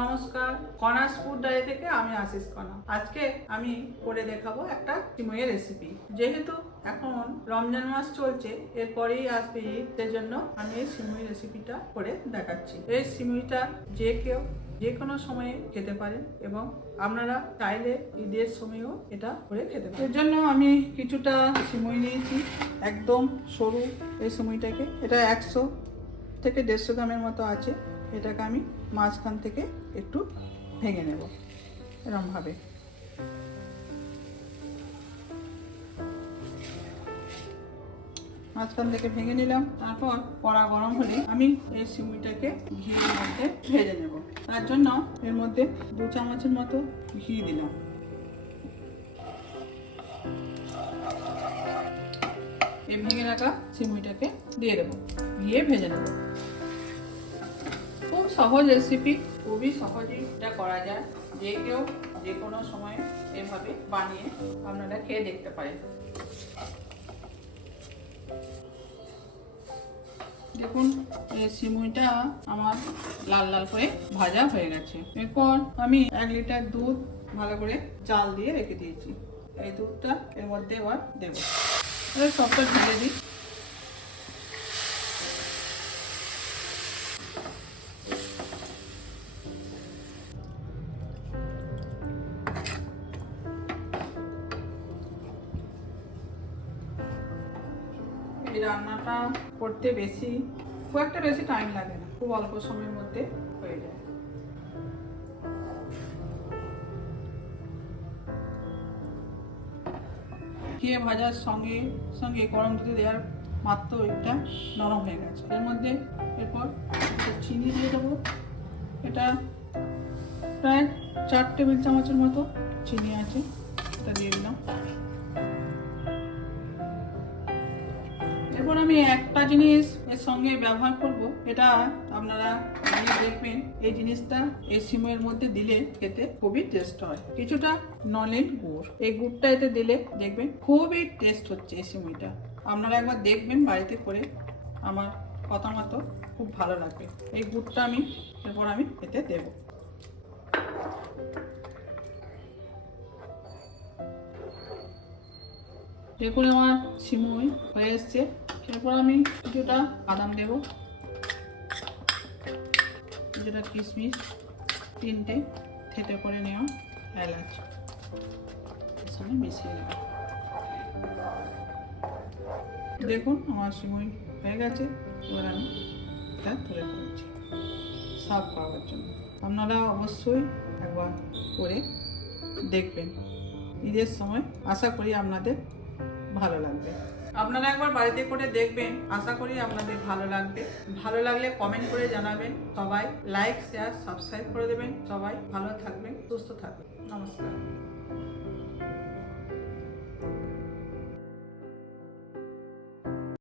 নমস্কার, কণাস food diary থেকে আমি আশিস কণা। আজকে আমি করে দেখাবো একটা সিমুইয়ের রেসিপি। যেহেতু এখন রমজান মাস চলছে, এরপরেই আসবে ঈদ, সেজন্য আমি এই সিমুই রেসিপিটা করে দেখাচ্ছি। এই সিমুইটা যে কেউ যে কোনো সময়ে খেতে পারেন এবং আপনারা চাইলে ঈদের সময়ও এটা করে খেতে পারেন। এর জন্য আমি কিছুটা সিমুই নিয়েছি, একদম সরু এই সিমুইটাকে। এটা 100 থেকে 150 গ্রামের মতো আছে। এটাকে আমি মাঝখান থেকে একটু ভেঙে নেব এরকমভাবে। মাঝখান থেকে ভেঙে নিলাম। তারপর কড়া গরম হলে আমি এই সিমুইটাকে ঘিয়ের মধ্যে ভেজে নেব। তার জন্য এর মধ্যে 2 চামচের মতো ঘি দিলাম। এই ভেঙে রাখা সিমুইটাকে দিয়ে দেবো, ঘিয়ে ভেজে নেব। খুব সহজ রেসিপি, খুবই সহজেই এটা করা যায়। যে কেউ যে কোনো সময় এভাবে বানিয়ে আপনারা খেয়ে দেখতে পারেন। দেখুন, এই সিমুইটা আমার লাল লাল করে ভাজা হয়ে গেছে। এরপর আমি 1 লিটার দুধ ভালো করে জাল দিয়ে রেখে দিয়েছি। এই দুধটা এর মধ্যে এবার দেবো। সবটা ঢেলে দিই। এই রান্নাটা করতে খুব একটা বেশি টাইম লাগে না, খুব অল্প সময়ের মধ্যে হয়ে যায়। ঘিয়ে ভাজার সঙ্গে সঙ্গে গরম দুধে দেওয়ার মাত্র এটা নরম হয়ে গেছে। এর মধ্যে এরপর চিনি দিয়ে দেবো। এটা প্রায় 4 টেবিল চামচের মতো চিনি আছে, এটা দিয়ে দিলাম। এরপর আমি একটা জিনিস এর সঙ্গে ব্যবহার করব, এটা আপনারা দেখবেন এই জিনিসটা এই সিমুইয়ের মধ্যে দিলে খেতে খুবই টেস্ট হয়। কিছুটা নলেন গুড়, এই গুড়টা এতে দিলে দেখবেন খুবই টেস্ট হচ্ছে এই সিমুইটা। আপনারা একবার দেখবেন বাড়িতে করে, আমার কথা মতো খুব ভালো লাগবে। এই গুড়টা এরপর আমি এতে দেব। এরপর আমার সিমুই হয়ে এসছে। এরপর আমি কিছুটা বাদাম দেব, কিছুটা কিশমিশ, 3টে থেঁতে করে নেওয়া এলাচ এর সঙ্গে মিশিয়ে নেব। দেখুন আমার সিমুই হয়ে গেছে। এবার আমি এটা তুলে ফেলছি সার্ভ করার জন্য। আপনারা অবশ্যই একবার করে দেখবেন ঈদের সময়, আশা করি আপনাদের ভালো লাগবে। আপনারা একবার বাড়িতে করে দেখবেন, আশা করি আপনাদের ভালো লাগবে। ভালো লাগলে কমেন্ট করে জানাবেন। সবাই লাইক, শেয়ার, সাবস্ক্রাইব করে দেবেন। সবাই ভালো থাকবেন, সুস্থ থাকবেন। নমস্কার।